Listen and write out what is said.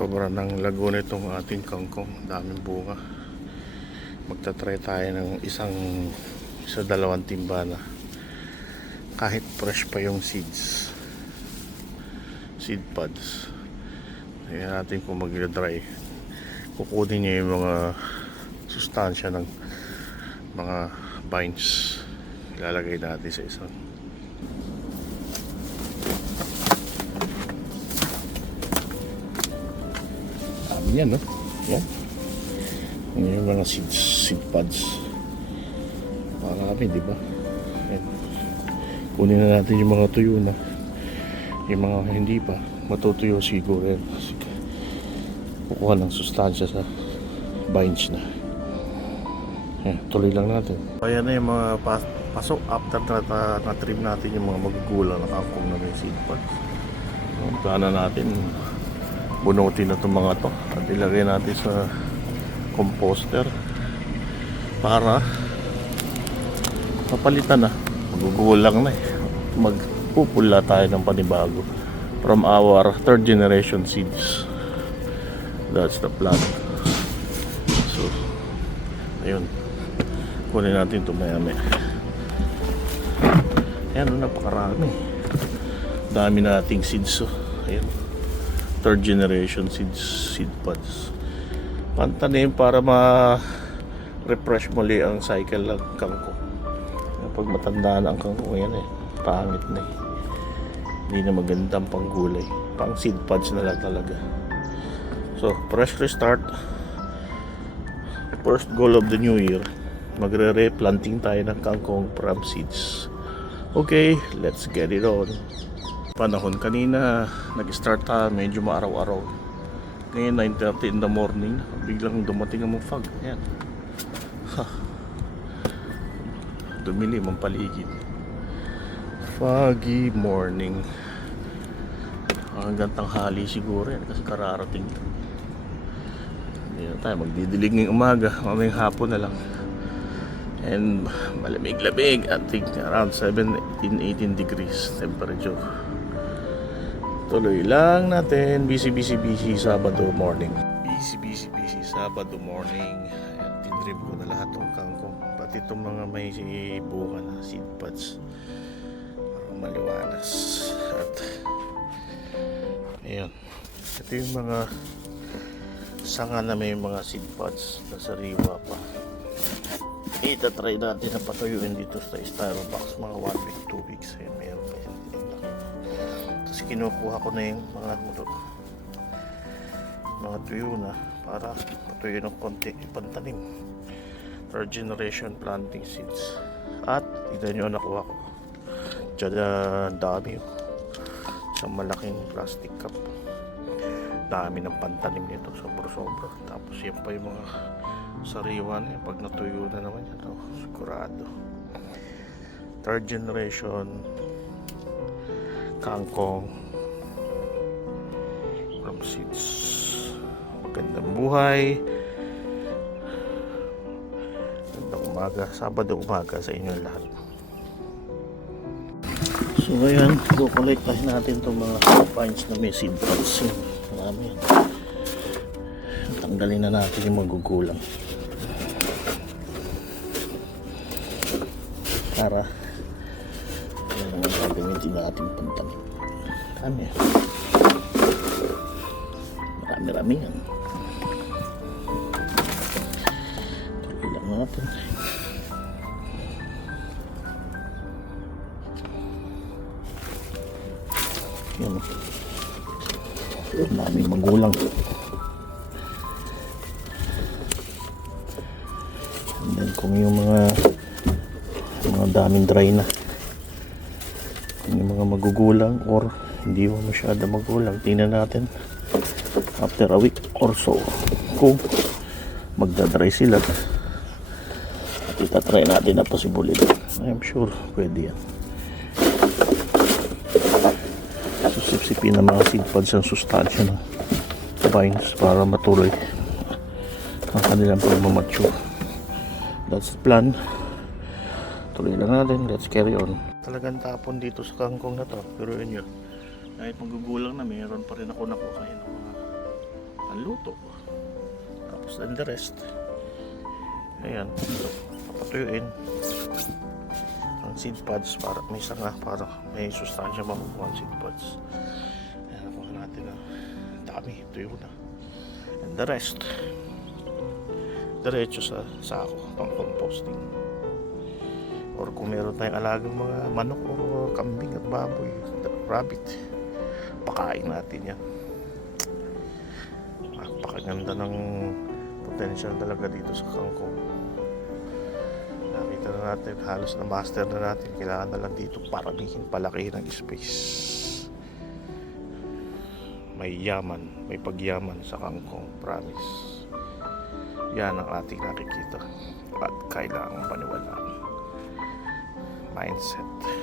Sobra ng lago nitong ating kangkong. Daming bunga. Magta-try tayo ng isa dalawang timba na kahit fresh pa yung seed pods. Tingnan natin kung mag-dry. Kukunin niya yung mga sustansya ng mga vines. Ilalagay natin sa isang yan, no? Yan. Yan yung mga seed pods. Marami, di ba? Yan. Kunin na natin yung mga tuyo na. Yung mga hindi pa, matutuyo siguro yan. Kukuha ng sustansya sa vines na. Yan, tuloy lang natin. Ayan na yung mga pasok after na trim natin yung mga magugulang na kangkong na may seed pods. Plana natin bunutin na itong mga to at ilagay natin sa composter para mapalitan na. Magugulang na magpupula tayo ng panibago from our third generation seeds. That's the plan. So ayun, kunin natin ito maya maya. Ayan, napakarami, dami nating seeds. Ayan, third generation seed pods. Pantanim para ma-refresh muli ang cycle ng kangkong. Pag matanda na ang kangkong yan pangit na hindi na magandang panggulay, pang seed pods na lang talaga. So fresh restart, first goal of the new year, magre-replanting tayo ng kangkong from seeds. Okay, let's get it on. Panahon kanina nag-start medyo maaraw-araw. Ngayon 9:30 in the morning, biglang dumating ang fog. Ayan. Dumilim ang paligid. Foggy morning. Hanggang tanghali siguro yan kasi kararating. Hindi na tayo magdidilig ngayong umaga, mamayang hapon na lang. And malamig-lamig, I think around 18 degrees temperature. Tuloy lang natin. Busy Sabado morning. Busy Sabado morning. Ayan, tinrip ko na lahat ng kangkong. Pati itong mga may bunga na seed pods. Parang maliwanas. At ayan. Ito yung mga sanga na may mga seed pods na sariwa pa. Itatry natin na patuyuin dito sa styro box. Mga 1 week, 2 weeks. Ayan, meron pa yan. Tapos kinukuha ko na yung mga tuyo na para patuyo ng konti ipantanim. Third generation planting seeds. At ito nyo nakuha ko diyan, dami isang malaking plastic cup, dami ng pantanim nito, sobra. Tapos yan pa yung mga sariwa na yan. Pag natuyo na naman yan, sigurado third generation kangkong from seeds. Magandang buhay, magandang umaga, Sabado umaga sa inyo lahat. So ngayon, kukolektahin natin itong mga vines na may seed pods. Marami yan. Tanggalin na natin yung magugulang para ang gagamitin natin pantanim. Marami yan. Tuloy lang natin. Yan, daming magulang. And then kung yung mga daming dry na, yung mga magugulang or hindi mo masyado magulang, tingnan natin after a week or so kung magdadry sila at itatry natin na possible. I'm sure pwede yan. Susipsipin ng mga seed pods ang sustansya ng vines para matuloy ang kanilang pagmamature. That's the plan. Tuloy lang natin, let's carry on. Talagang tapon dito sa kangkong na to, pero yun, kahit magugulang na, mayroon pa rin ako nakuha ng mga ang luto. Tapos then the rest. Ayan, papatuyuin ang seed pods para may sanga, para may sustansya makukuha ang seed pods. Ayan, nakuha natin na dami, tuyo na. And the rest, diretso sa sako, pang composting. Or kung meron tayong alagang mga manok o kambing at baboy, rabbit, pakain natin yan. Napakaganda ng potential talaga dito sa kangkong. Nakita na natin, halos na master na natin. Kailangan na lang dito paramihin, palakihin ang space. May yaman, may pagyaman sa kangkong, promise. Yan ang ating nakikita at kailangan paniwalaan. Mindset.